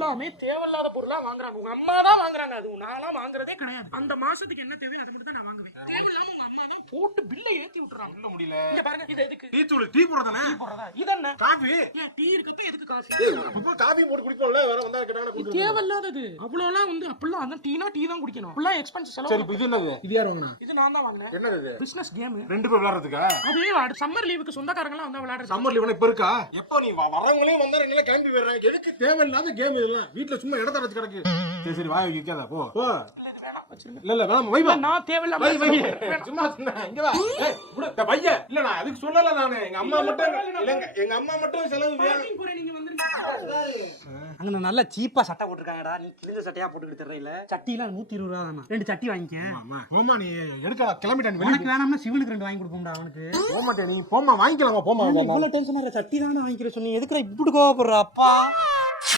எல்லாமே தேவையில்லாத பொருளா வாங்குறாங்க. உங்க அம்மா தான் வாங்குறாங்க, அது நான்லாம் வாங்குறதே கிடையாது. அந்த மாசத்துக்கு என்ன தேவை அதை மட்டும் தான் நான் வாங்குவேன். தேவையில்லாம உங்க அம்மா தான் போட்டு பில்லை ஏத்தி விட்டுறாங்க. இல்ல முடியல. இங்க பாருங்க, இது எதுக்கு? டீ தூள், டீ போடுறதானே? டீ போடுறதா? இது என்ன? காபி. ஏன் டீ இருக்கப்ப எதுக்கு காஃபி? அப்போ காபி போட்டு குடிப்போம்ல, வேற வந்தா கேட்டாங்க குடிப்போம். தேவையில்லாதது. அவ்வளவுலாம் வந்து அப்பெல்லாம் அதான் டீனா டீ தான் குடிக்கணும். ஃபுல்லா எக்ஸ்பென்ஸ் செலவு. சரி, இது என்னது? இது யார் வாங்குனா? இது நான் தான் வாங்குனேன். என்னது இது? Business game. ரெண்டு பேர் விளையாடுறதுக்கா? அது சம்மர் லீவுக்கு சொந்தக்காரங்க எல்லாம் வந்து விளையாடுறது. சம்மர் லீவ் இப்ப இருக்கா? எப்போ நீ வரவங்களே வந்தா எல்லாம் கிளம்பி போயிடுறாங்க. எதுக்கு தேவையில்லாத கேம் இதெல்லாம்? வீட்ல சும்மா இடத்த வச்சு கிடக்கு. சரி சரி, வாய் வைக்காத, போ போ. இல்ல இல்ல, வேணாம், வை வா. நான் தேவையில்லாம சும்மா சொன்னேன், இங்க வா. ஏய் குடு இந்த பைய. இல்ல நான் அதுக்கு சொல்லல நானு. எங்க அம்மா மட்டும் இல்லங்க, எங்க அம்மா மட்டும் செலவு வேணும். நீங்க வந்து அங்க நல்லா சீப்பா சட்டை போட்டுருக்காங்கடா. நீ கிழிஞ்ச சட்டையா போட்டுக்கிட்டு தெரியல. சட்டிலாம் 120 ரூபா தானா? 2 சட்டி வாங்கிக்க. ஆமா போமா, நீ எடுக்க கிளம்பிட்ட. நீ உனக்கு வேணாம்னா சிவனுக்கு 2 வாங்கி கொடுப்போம்டா அவனுக்கு. போக மாட்டே நீ. போமா, வாங்கிக்கலாமா? போமா. இவ்வளவு டென்ஷனா சட்டி தானே வாங்கிக்கிற சொன்னி. எதுக்குடா இப்படி கோவப்படுற அப்பா?